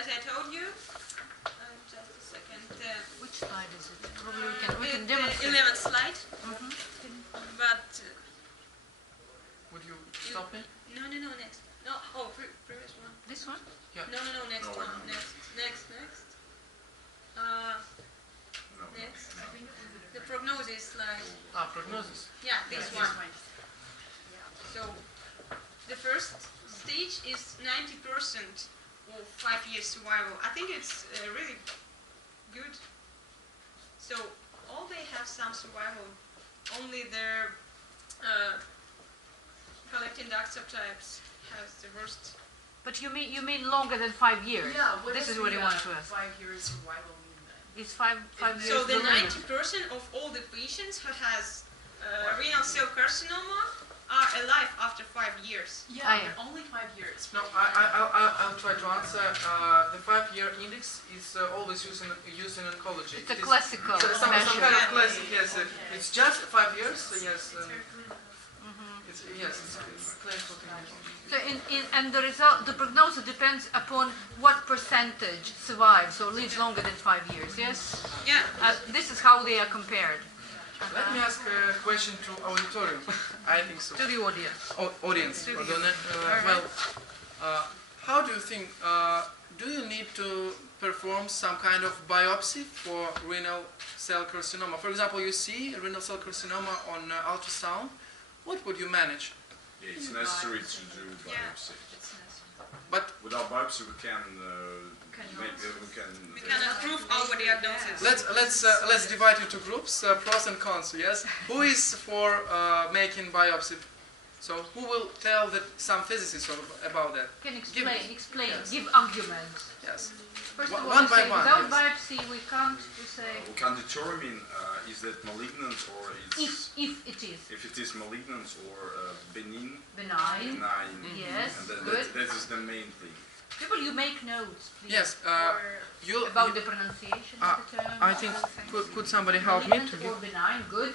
as I told you, just a second. Which slide is it? Probably we can demonstrate. 11th slide. But would you stop it? no, next. No, previous one. This one? Yeah. No, next one. Next. Next. The prognosis slide. Prognosis. Yeah, this one. So, the first stage is 90% of 5 years survival. I think it's really good. So, all they have some survival. Only their collecting duct subtypes has the worst. But you mean longer than 5 years? Yeah. This is what you want to ask. 5 years survival mean then? It's five years. So the 90% of all the patients who has renal cell carcinoma are alive after 5 years. Yeah, but only 5 years. No, I'll try to answer. The 5-year index is always used in oncology. It's a classical some kind measure. of classic, yes. It's just 5 years, so yes. It's classical. So and the result, the prognosis depends upon what percentage survives, so lives longer than 5 years. Yes. Yeah. This is how they are compared. Let me ask a question to auditorium. I think so. To the audience. Audience. To the Well, how do you think? Do you need to perform some kind of biopsy for renal cell carcinoma? For example, you see renal cell carcinoma on ultrasound. What would you manage? Yeah, it's necessary to do biopsy. But without biopsy, we can approve our diagnosis. let's divide into groups, pros and cons. Yes, who is for making biopsy? So who will tell some physicists about that? Can explain, Yes. give arguments. Yes. First of all, One by say one, without yes. biopsy we can't. We say we can determine is that malignant or it's if it is if it is malignant or benign. benign. Yes, And good. that is the main thing. People, you make notes, please. Yes. About the pronunciation of the term. I think could somebody help me to or benign, good.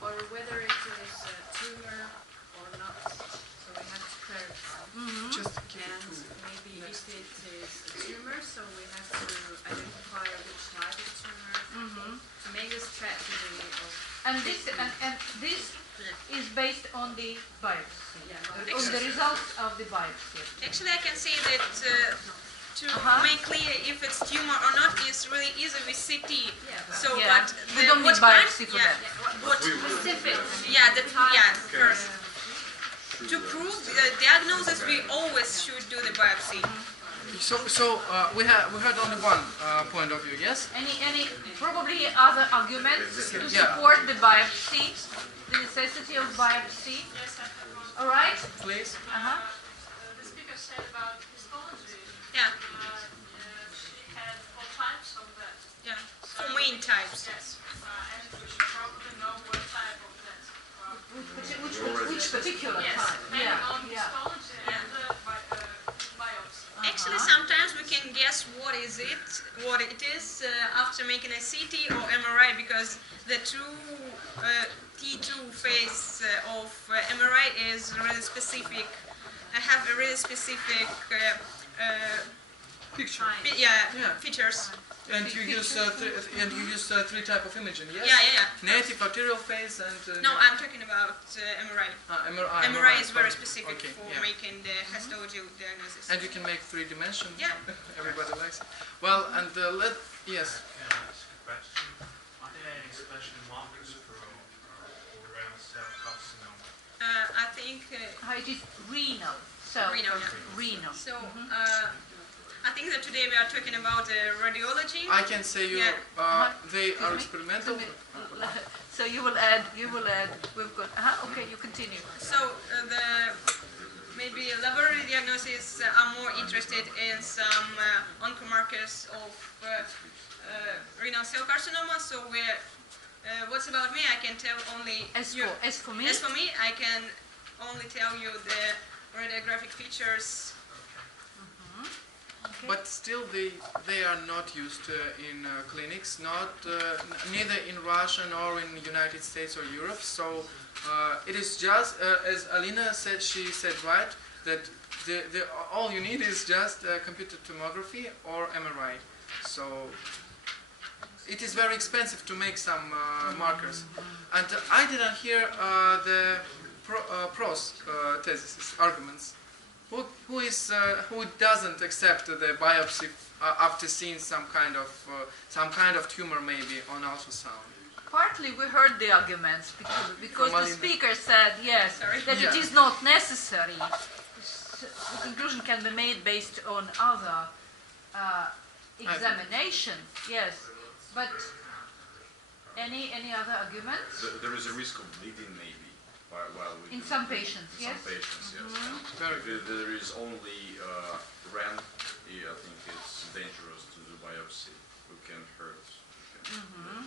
Or whether it is a tumor or not. So we have to clarify. just give it And to maybe if it is a tumor, so we have to identify which type of tumor to make a strategy of. And this is based on the biopsy. Yeah. On the results of the biopsy. Actually, I can say that to make clear if it's tumor or not is really easy with CT. So, Yeah. but We don't need biopsy for that. What specific? First. To prove the diagnosis, we always should do the biopsy. So we heard only one point of view. Yes. Any probably other arguments to Yeah. support the biopsy, the necessity of biopsy. Yes, I have one. All right. Please. The speaker said about histology. Yeah. She had all types of that. Yeah. Four main types. Yes. And we should probably know what type of that. Which particular Yes. type? Depending on histology and biopsy. Actually, sometimes we can guess what it is after making a CT or MRI, because the T2 phase of MRI is really specific. Have a really specific Picture. features. And you use three type of imaging. Yes. Yeah. Native arterial phase and. No, I'm talking about MRI. MRI is very specific for making the histology diagnosis. And you can make 3 dimensions. Yeah. Everybody likes it. Well, and yes. Can I ask a question? Are there any special markers for renal cell carcinoma? I think. It is renal. So Renal. renal. So. I think that today we are talking about radiology. I can say you. They are experimental. So you will add. We've got. Okay, you continue. So maybe laboratory diagnosis are more interested in some oncomarkers of renal cell carcinoma. So what's about me? I can tell only. As for me. As for me, I can only tell you the radiographic features. Okay. But still, they are not used in clinics, neither in Russia nor in the United States or Europe. So it is just as Alina said. She said right that all you need is just computed tomography or MRI. So it is very expensive to make some markers. And I didn't hear the pros thesis arguments. Who doesn't accept the biopsy after seeing some kind of tumor maybe on ultrasound? Partly we heard the arguments because the speaker said yes, that Yeah. it is not necessary. The conclusion can be made based on other examination. Yes, but any other arguments? There is a risk of bleeding maybe while we In do- some patients, in yes? some patients, yes. Very If there is only RAN, I think it's dangerous to do biopsy. We can hurt. RAN.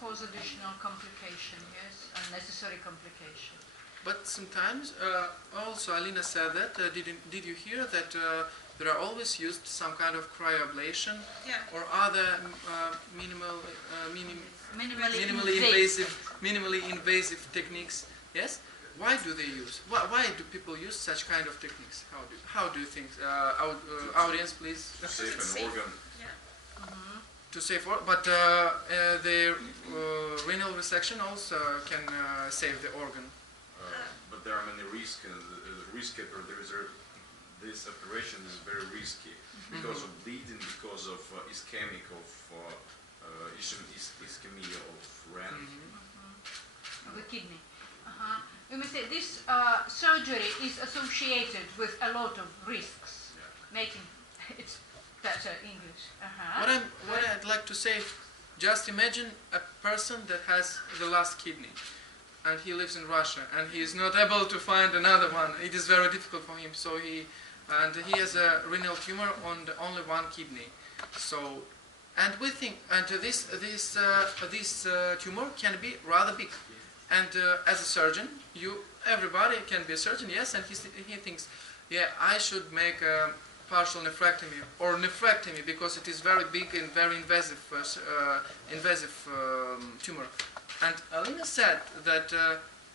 Cause additional complication, yes, unnecessary complication. But sometimes, also Alina said that, did you hear that there are always used some kind of cryoablation Yeah. or other minimally invasive techniques? Yes? Why do they use? Why do people use such kind of techniques? How do you think? Audience, please. To save an organ. To save, but the renal resection also can save the organ. But there are many risks. This operation is very risky because of bleeding, because of ischemia of RAN. Of the kidney. You may say this surgery is associated with a lot of risks, making it better English. What I'd like to say, just imagine a person that has the last kidney and he lives in Russia and he is not able to find another one. It is very difficult for him. So he has a renal tumor on only one kidney. So, and we think, and this tumor can be rather big. And as a surgeon, everybody can be a surgeon, yes, and he thinks, yeah, I should make a partial nephrectomy or nephrectomy because it is very big and very invasive tumor. And Alina said that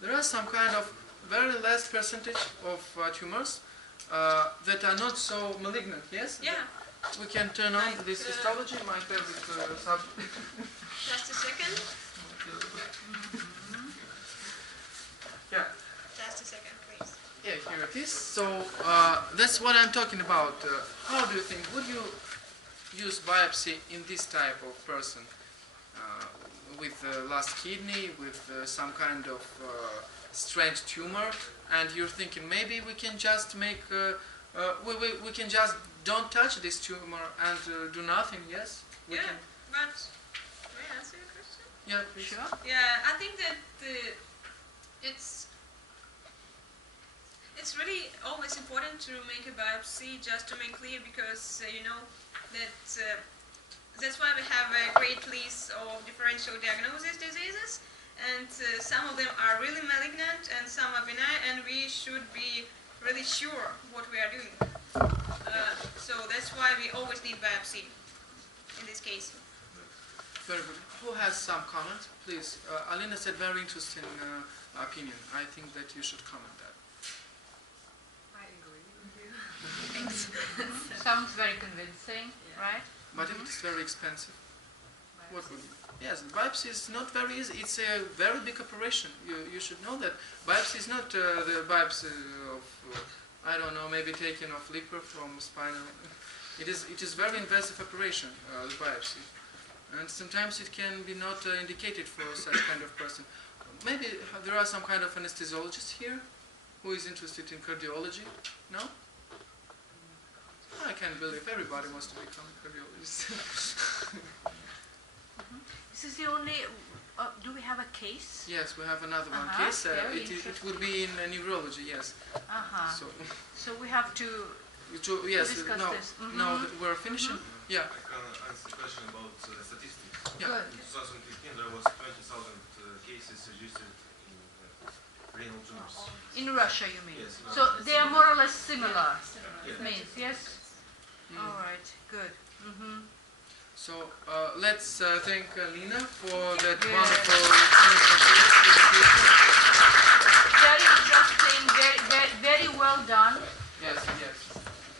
there are some kind of very less percentage of tumors that are not so malignant, yes? Yeah. We can turn on this histology, my favorite subject. Just a second. Yeah. Just a second, please. Yeah, here it is. So that's what I'm talking about. How do you think, would you use biopsy in this type of person with last kidney, with some kind of strange tumor, and you're thinking maybe we can just make, we can just don't touch this tumor and do nothing, yes? We Yeah, can, but may I answer your question? yeah, please. Sure. Yeah, I think that it's really always important to make a biopsy just to make clear because you know that that's why we have a great list of differential diagnosis diseases, and some of them are really malignant and some are benign, and we should be really sure what we are doing. So that's why we always need biopsy in this case. Very good. Who has some comments? Please. Alina said very interesting opinion. I think that you should comment that. I agree with you. Sounds very convincing, right? But it is very expensive. What would you? Yes, biopsy is not very easy. It's a very big operation. You should know that. Biopsy is not the biopsy of, I don't know, maybe taking off liquor from spinal. It is very invasive operation, the biopsy. And sometimes it can be not indicated for such kind of person. Maybe there are some kind of anesthesiologists here who is interested in cardiology? No? I can't believe everybody wants to become a cardiologist. This is the only. Do we have a case? Yes, we have another one Uh-huh, case. very It would be in neurology, yes. So we have to. Yes, discuss no, this. no, we're finishing. Yeah. I can answer the question about statistics. Yeah. Good. In 2015, there was 20,000 cases registered in renal tumors. In Russia, you mean? Yes. So they are more or less similar. Yeah. It means, yes. All right. Good. So let's thank Lina for that Yeah. wonderful presentation. Very interesting. Very very well done. Yes, yes.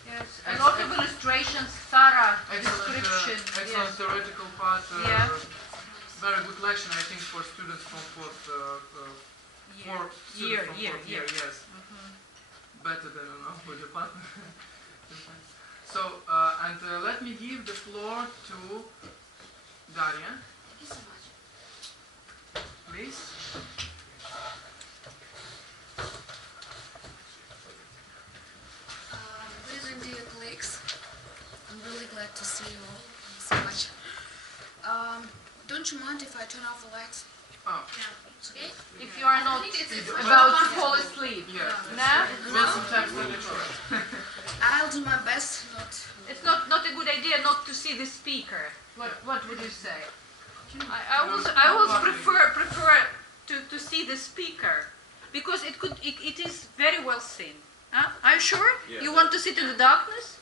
Yes, a lot of illustrations, thorough Excellent, description. excellent Yes. theoretical part. Yeah. Very good lesson, I think, for students from fourth Year. year. Yes. Better than with your partner. So, let me give the floor to Daria. Thank you so much. Please. Ladies and dear colleagues, I'm really glad to see you all so much. Don't you mind if I turn off the lights? Oh, It's okay? If you are not it's about to fall asleep. yes. No? Well, sometimes very short. I'll do my best not. It's not a good idea not to see the speaker. What would you say? I always prefer to see the speaker because it is very well seen. Huh? Are you sure? Yeah. You want to sit in the darkness?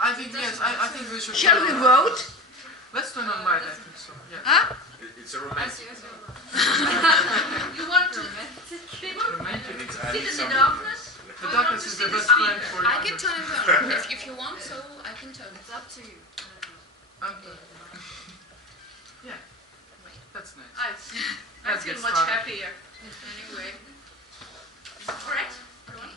I think, yes, I think we should. Shall we vote? Let's turn on light, I think so. Yes. Huh? It's a romantic. You want to sit Romantic. in the darkness? The darkness is the best friend for you. I can turn it on if you want, so I can turn it. It's up to you. Yeah, that's nice. I Let's feel get much started. happier. Anyway. Correct? Okay.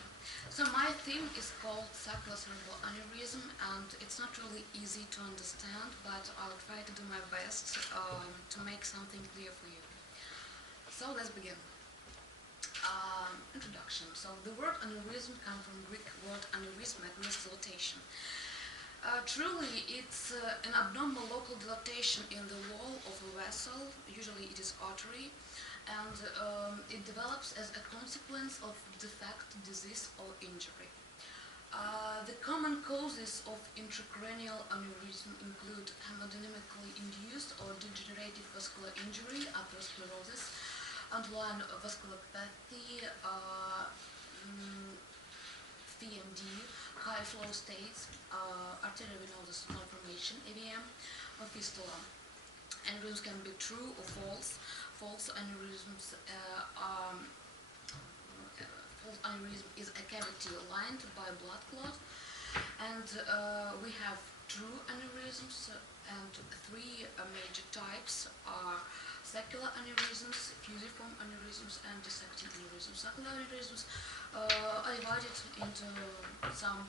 So my theme is called Saccula cerebral aneurysm, and it's not really easy to understand, but I'll try to do my best to make something clear for you. So let's begin. Introduction. So the word aneurysm comes from Greek word aneurysm, that means dilatation. Truly, it's an abnormal local dilatation in the wall of a vessel, usually it is artery, and it develops as a consequence of defect, disease, or injury. The common causes of intracranial aneurysm include hemodynamically induced or degenerative vascular injury, atherosclerosis, underlying vasculopathy, VMD, high flow states, arteriovenosus malformation, AVM, or fistula. Aneurysms can be true or false. False aneurysms false aneurysm is a cavity lined by blood clot, and we have true aneurysms, and three major types are Saccula aneurysms, fusiform aneurysms, and dissecting aneurysms. Saccula aneurysms are divided into some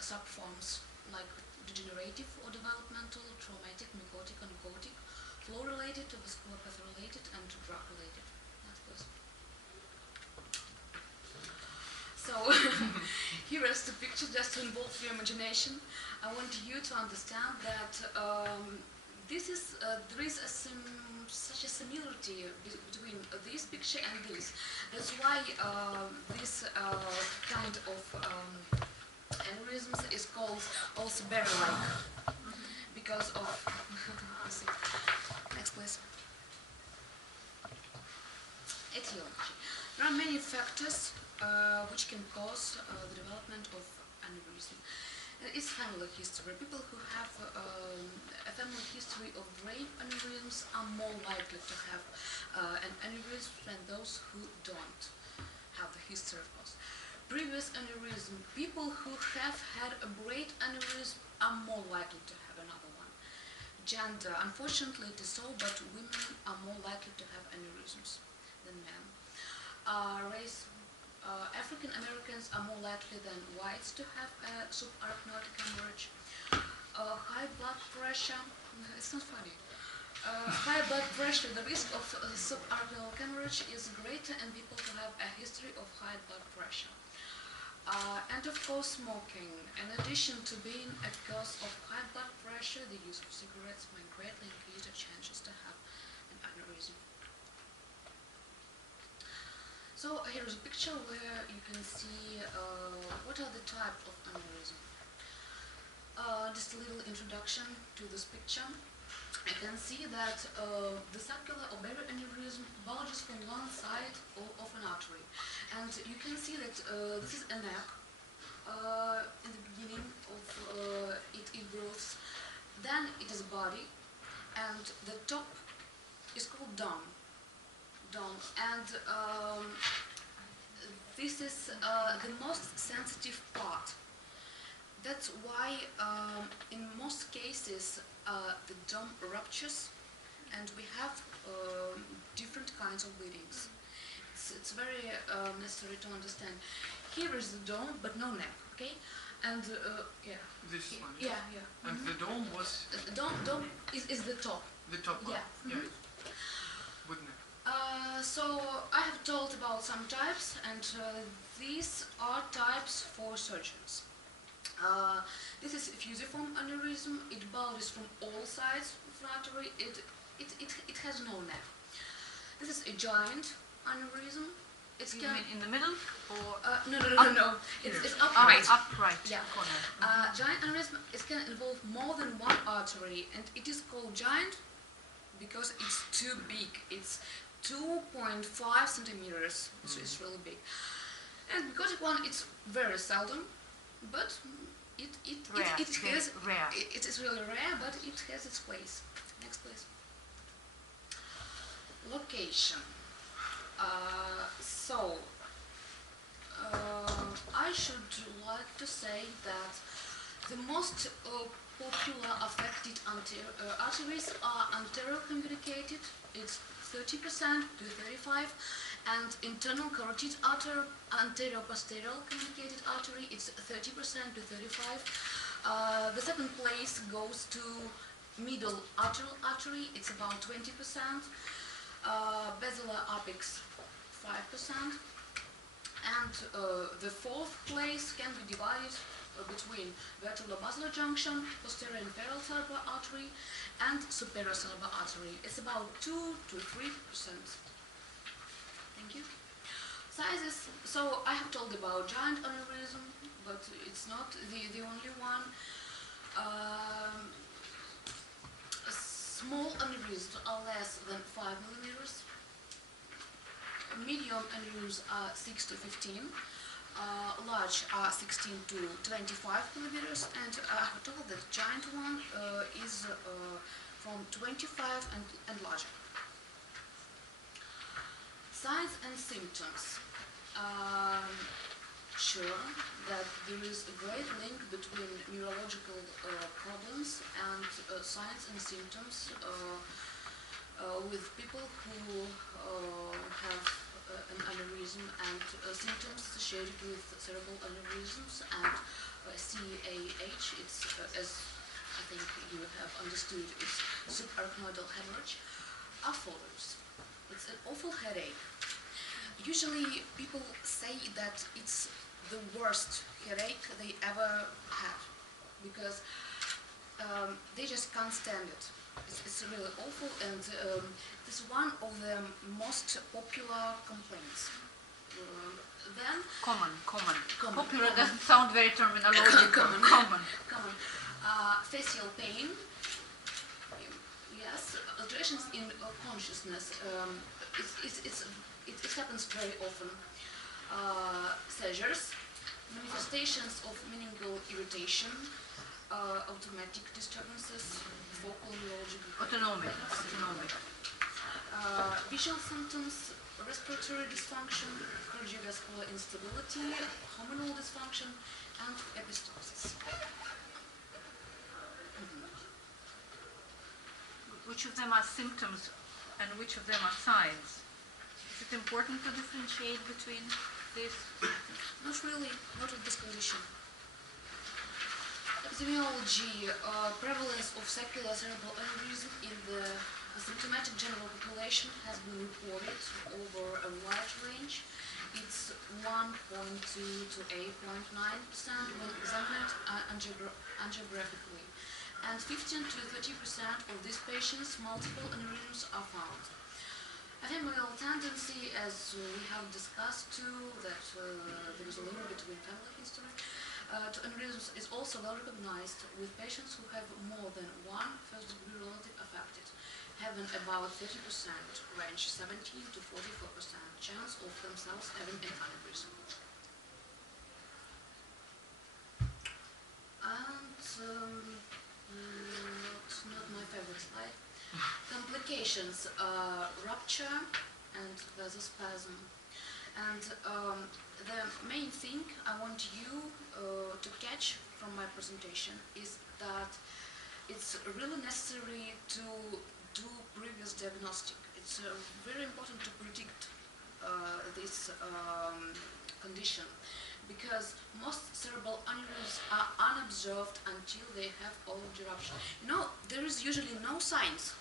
subforms like degenerative or developmental, traumatic, mycotic, oncotic, flow-related, vasculopathy-related, and drug-related. Next, please. So here is the picture just to involve your imagination. I want you to understand that there is such a similarity between this picture and this. That's why this kind of aneurysms is called also berry-like, because of next please. Etiology. There are many factors which can cause the development of aneurysm. It's family history. People who have a family history of brain aneurysms are more likely to have an aneurysm than those who don't have the history, of course. Previous aneurysm, people who have had a brain aneurysm are more likely to have another one. Gender, unfortunately it is so, but women are more likely to have aneurysms than men. Race, African Americans are more likely than whites to have a subarachnoid hemorrhage. High blood pressure, it's not funny. High blood pressure, the risk of subarachnoid hemorrhage is greater in people who have a history of high blood pressure. And of course smoking. In addition to being a cause of high blood pressure, the use of cigarettes may greatly increase the chances to have an aneurysm. So here's a picture where you can see what are the types of aneurysm. Just a little introduction to this picture. You can see that the Saccula or berry aneurysm bulges from one side of an artery. And you can see that this is a neck in the beginning of it grows. Then it is body, and the top is called dome. And this is the most sensitive part. That's why in most cases the dome ruptures and we have different kinds of bleedings. It's very necessary to understand. Here is the dome, but no neck, okay? And yeah. This one. Yeah, yeah. And the dome was The dome is the top. the top one. Yeah. Yeah. With neck. So I have told about some types, and these are types for surgeons. This is fusiform aneurysm. It bulges from all sides of the artery. It has no neck. This is a giant aneurysm. It You can mean in the middle or no. It's upright. upright Yeah. corner? Giant aneurysm, it can involve more than one artery, and it is called giant because it's too big. It's 2.5 centimeters. It's really big. And because it's very seldom, but it has rare. It is really rare, but it has its place. Next, please. Location. I should like to say that the most popular affected arteries are anterior communicated. It's 30% to 35%, and internal carotid artery, anterior-posterior communicated artery, it's 30% to 35%. The second place goes to middle arterial artery, it's about 20%. Basilar apex 5%, and the fourth place can be divided between vertebro-basilar junction, posterior inferior cerebral artery, and superior cerebral artery. It's about 2 to 3%. Thank you. Sizes. So I have told about giant aneurysm, but it's not the only one. Small aneurysms are less than 5 millimeters. Medium aneurysms are 6 to 15. Large are 16 to 25 millimeters. And I have told that giant one is from 25 and larger. Signs and symptoms. Sure that there is a great link between neurological problems and signs and symptoms with people who have an aneurysm and symptoms associated with cerebral aneurysms and CAH. It's, as I think you have understood, it's subarachnoidal hemorrhage, are follows. It's an awful headache. Usually people say that it's the worst headache they ever had because they just can't stand it. It's really awful, and it's one of the most popular complaints. Then Common. Popular common. doesn't sound very terminological. Common. Facial pain. Yes, alterations in consciousness. It happens very often. Seizures, manifestations of meningeal irritation, automatic disturbances, focal neurological Autonomic. visual symptoms, respiratory dysfunction, cardiovascular instability, hormonal dysfunction, and epistaxis. Which of them are symptoms and which of them are signs? Is it important to differentiate between this? Not really, not in this condition. Epidemiology, prevalence of Saccula cerebral aneurysm in the symptomatic general population has been reported over a wide range. It's 1.2 to 8.9% when examined angiographically. And 15 to 30% of these patients, multiple aneurysms are found. A familial tendency, as we have discussed too, that there is a link between family history to aneurysms is also well recognized with patients who have more than one first-degree relative affected, having about 30% range, 17 to 44% chance of themselves having an aneurysm. And not my favorite slide. Complications, rupture and vasospasm. And the main thing I want you to catch from my presentation is that it's really necessary to do previous diagnostic. It's very important to predict this condition, because most cerebral aneurysms are unobserved until they have all eruption. You know, there is usually no signs.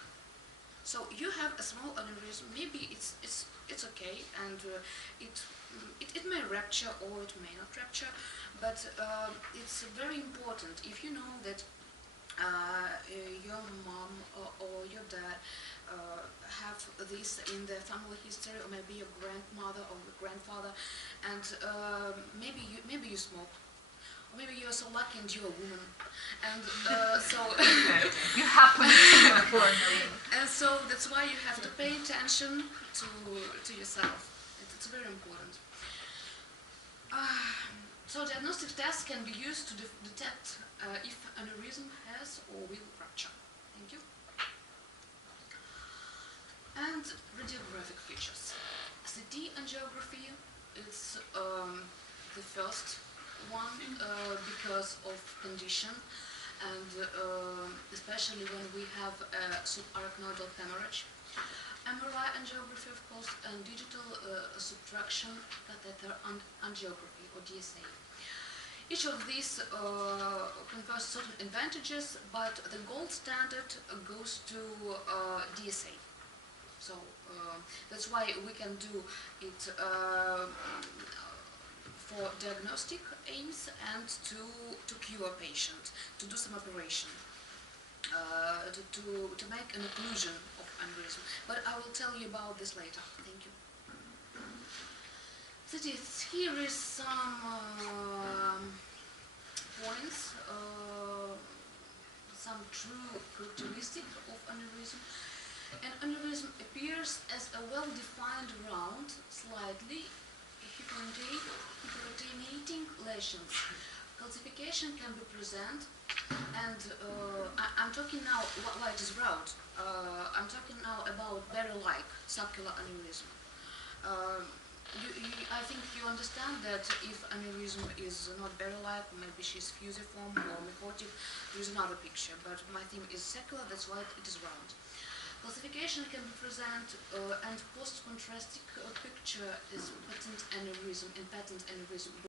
So you have a small aneurysm, maybe it's okay, and it may rupture or it may not rupture, but it's very important if you know that your mom or your dad have this in their family history, or maybe your grandmother or your grandfather, and maybe you smoke, or maybe you're so lucky and you're a woman, and so You happen to and so that's why you have to pay attention to yourself. It's very important. So diagnostic tests can be used to detect if aneurysm has or will rupture. Thank you. And radiographic features. CT angiography is the first one because of condition, and especially when we have a subarachnoidal hemorrhage. MRI angiography, of course, and digital subtraction catheter angiography, or DSA. Each of these confers certain advantages, but the gold standard goes to DSA. So that's why we can do it for diagnostic aims and to cure patient, to do some operation, to make an occlusion of aneurysm. But I will tell you about this later. Thank you. So here is some points, some true characteristics of aneurysm. An aneurysm appears as a well-defined round, slightly hyperrotating lesions. Calcification can be present, and I'm talking now why it is round. I'm talking now about berry-like Saccula aneurysm. I think you understand that if aneurysm is not berry-like, maybe she's fusiform or mycotic, there is another picture. But my theme is Saccula, that's why it is round. Calcification can be present, and post-contrastic picture is patent aneurysm. In patent aneurysm,